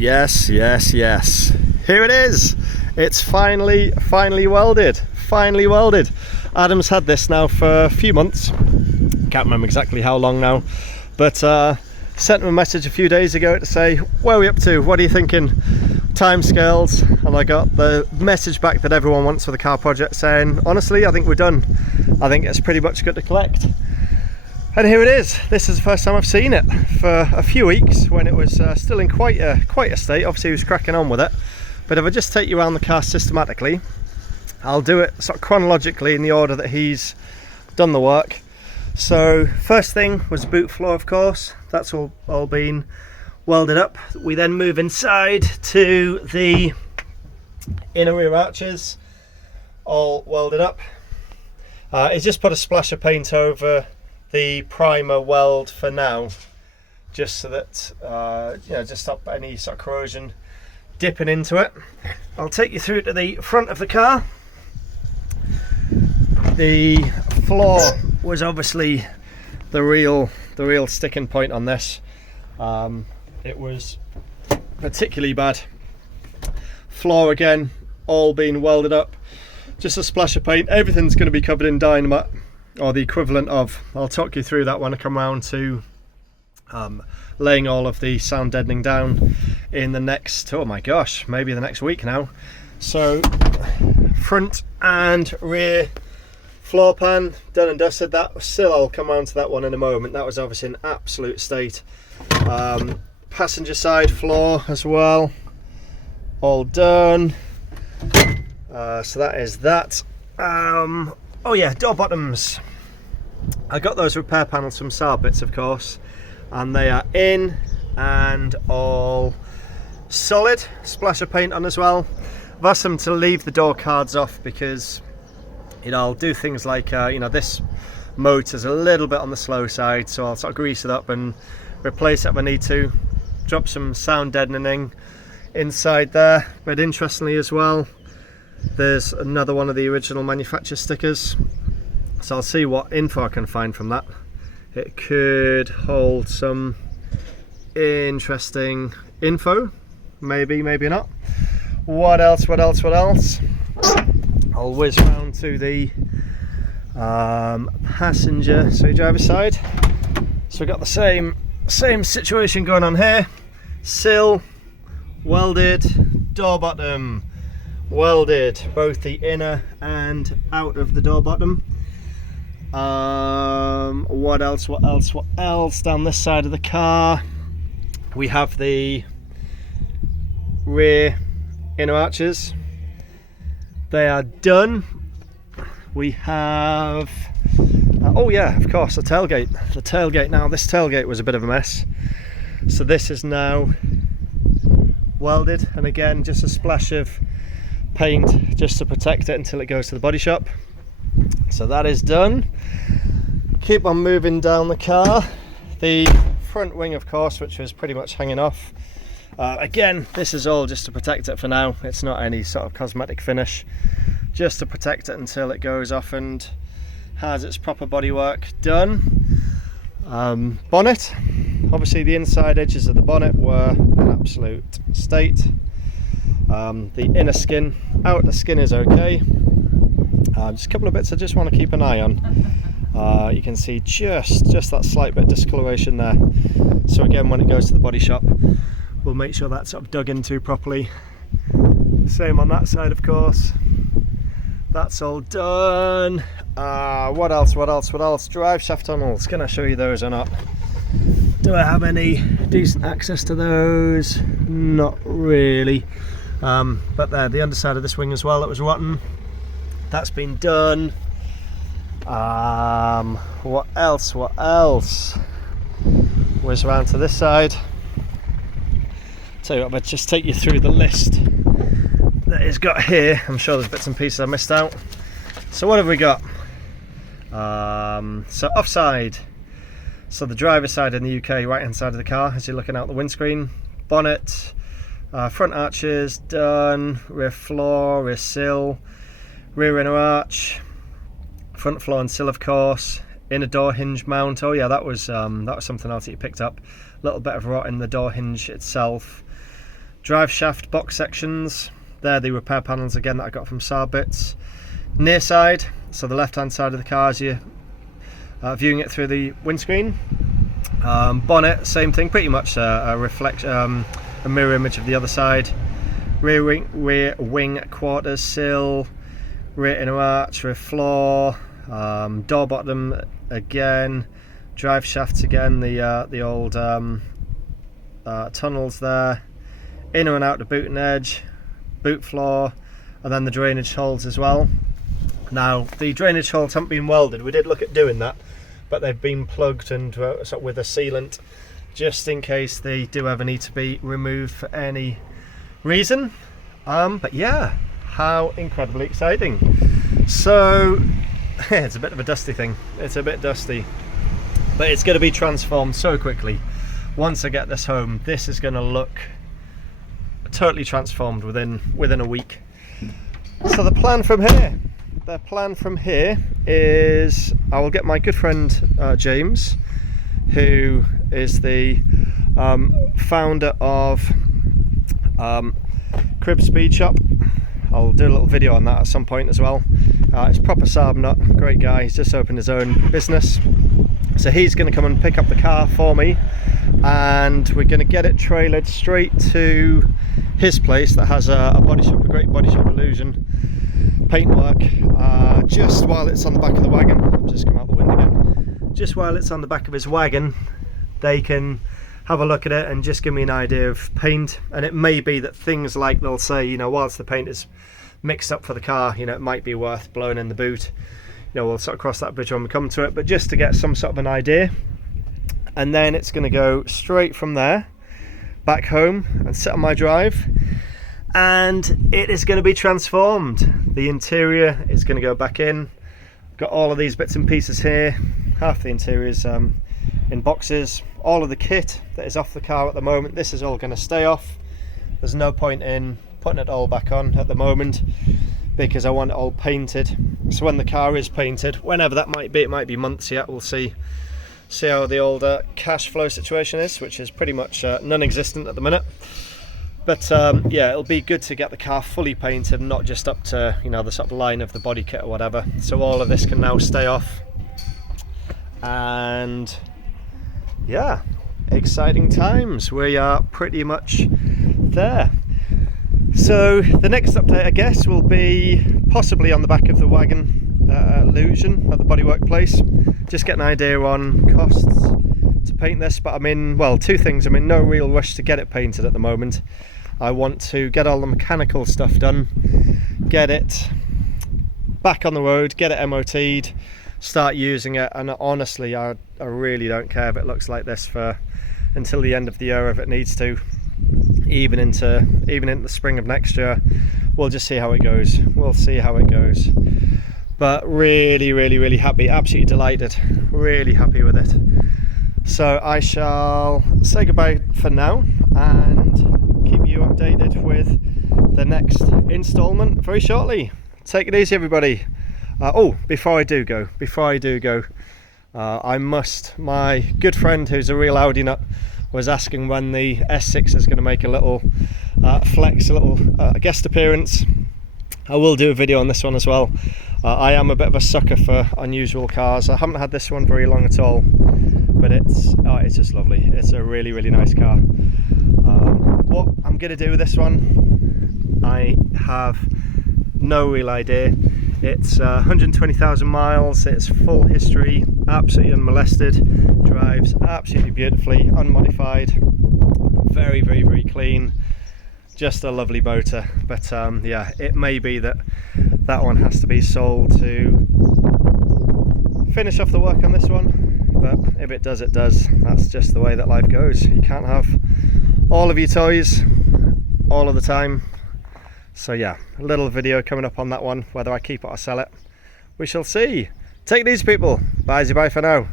Yes. Here it is. It's finally welded. Finally welded. Adam's had this now for a few months. Can't remember exactly how long now, but sent him a message a few days ago to say, where are we up to? What are you thinking? Timescales. And I got the message back that everyone wants for the car project, saying, honestly, I think we're done. I think it's pretty much good to collect. And here it is. This is the first time I've seen it for a few weeks, when it was still in quite a state. Obviously he was cracking on with it, but if I just take you around the car systematically, I'll do it sort of chronologically in the order that he's done the work. So first thing was the boot floor, of course. That's all been welded up. We then move inside to the inner rear arches, all welded up. He's just put a splash of paint over the primer weld for now, just so that just stop any sort of corrosion dipping into it. I'll take you through to the front of the car. The floor was obviously the real sticking point on this. It was particularly bad. Floor again, all being welded up, just a splash of paint. Everything's going to be covered in dynamite, or the equivalent of. I'll talk you through that when I come round to laying all of the sound deadening down in the next, oh my gosh, maybe the next week now. So front and rear floor pan done and dusted. That still, I'll come round to that one in a moment. That was obviously an absolute state. Passenger side floor as well, all done. So that is that. Oh yeah, door bottoms. I got those repair panels from SAABITS, of course, and they are in and all solid. Splash of paint on as well. I've asked them to leave the door cards off because, you know, I'll do things like this motor's a little bit on the slow side, so I'll sort of grease it up and replace it if I need to. Drop some sound deadening inside there. But interestingly as well, there's another one of the original manufacturer stickers, so I'll see what info I can find from that. It could hold some interesting info, maybe not. What else? I'll whiz round to the passenger, so driver's side. So we've got the same situation going on here. Sill welded, door bottom welded, both the inner and out of the door bottom. What else? Down this side of the car we have the rear inner arches. They are done. We have oh yeah, of course, the tailgate. Now this tailgate was a bit of a mess, so this is now welded, and again just a splash of paint just to protect it until it goes to the body shop. So that is done. Keep on moving down the car. The front wing, of course, which was pretty much hanging off. Again, this is all just to protect it for now. It's not any sort of cosmetic finish, just to protect it until it goes off and has its proper bodywork done. Bonnet, obviously the inside edges of the bonnet were an absolute state. The inner skin, outer skin is okay. Just a couple of bits I just want to keep an eye on. You can see just that slight bit of discoloration there. So again, when it goes to the body shop, we'll make sure that's sort of dug into properly. Same on that side, of course. That's all done. What else? Drive shaft tunnels. Can I show you those or not? Do I have any decent access to those? Not really. But there, the underside of this wing as well, that was rotten. That's been done. What else? Whiz around to this side. Tell you what, I'll just take you through the list that he's got here. I'm sure there's bits and pieces I missed out. So what have we got? So offside. So the driver's side in the UK, right hand side of the car as you're looking out the windscreen. Bonnet, front arches done, rear floor, rear sill, rear inner arch, front floor and sill, of course, inner door hinge mount. Oh yeah, that was something else that you picked up. A little bit of rot in the door hinge itself. drive shaft box sections. They're the repair panels again that I got from SAABITS. Near side, so the left hand side of the car as you're viewing it through the windscreen. Bonnet, same thing, pretty much a mirror image of the other side. Rear wing quarters sill, rear inner arch, rear floor, door bottom again, drive shafts again, the old tunnels there, inner and outer boot and edge, boot floor, and then the drainage holes as well. Now the drainage holes haven't been welded. We did look at doing that, but they've been plugged and with a sealant just in case they do ever need to be removed for any reason. But yeah, how incredibly exciting. So it's a bit of a dusty thing. It's a bit dusty, but it's going to be transformed so quickly. Once I get this home, this is going to look totally transformed within a week. So the plan from here is I will get my good friend James, who is the founder of Crib Speed Shop. I'll do a little video on that at some point as well. It's proper SAAB nut, great guy. He's just opened his own business, so he's going to come and pick up the car for me, and we're going to get it trailered straight to his place that has a body shop, a great body shop illusion paintwork. Just while it's on the back of the wagon, I'll just come out the window again. Just while it's on the back of his wagon, they can have a look at it and just give me an idea of paint. And it may be that things like they'll say, you know, whilst the paint is mixed up for the car, you know, it might be worth blowing in the boot. You know, we'll sort of cross that bridge when we come to it, but just to get some sort of an idea. And then it's going to go straight from there back home and sit on my drive, and it is going to be transformed. The interior is going to go back in. Got all of these bits and pieces here. Half the interior is in boxes. All of the kit that is off the car at the moment, this is all going to stay off. There's no point in putting it all back on at the moment because I want it all painted. So when the car is painted, whenever that might be, it might be months yet, we'll see how the old cash flow situation is, which is pretty much non-existent at the minute. But yeah, it'll be good to get the car fully painted and not just up to, you know, the sort of line of the body kit or whatever. So all of this can now stay off, and yeah, exciting times. We are pretty much there. So the next update, I guess, will be possibly on the back of the wagon illusion at the bodywork place. Just get an idea on costs to paint this, but I'm in, well, two things. I'm in no real rush to get it painted at the moment. I want to get all the mechanical stuff done, get it back on the road, get it MOT'd, start using it, and honestly, I really don't care if it looks like this for until the end of the year if it needs to, even into the spring of next year. We'll just see how it goes. We'll see how it goes. But really happy, absolutely delighted, really happy with it. So I shall say goodbye for now and keep you updated with the next installment very shortly. Take it easy, everybody. Oh, before I do go, my good friend who's a real Audi nut was asking when the S6 is going to make a little guest appearance. I will do a video on this one as well. I am a bit of a sucker for unusual cars. I haven't had this one very long at all, but it's just lovely. It's a really nice car. What I'm going to do with this one, I have no real idea. It's 120,000 miles, it's full history, absolutely unmolested, drives absolutely beautifully, unmodified, very clean, just a lovely boater. But yeah, it may be that one has to be sold to finish off the work on this one, but if it does, it does. That's just the way that life goes. You can't have all of your toys all of the time. So yeah, a little video coming up on that one. Whether I keep it or sell it, we shall see. Take it easy, people. Bye for now.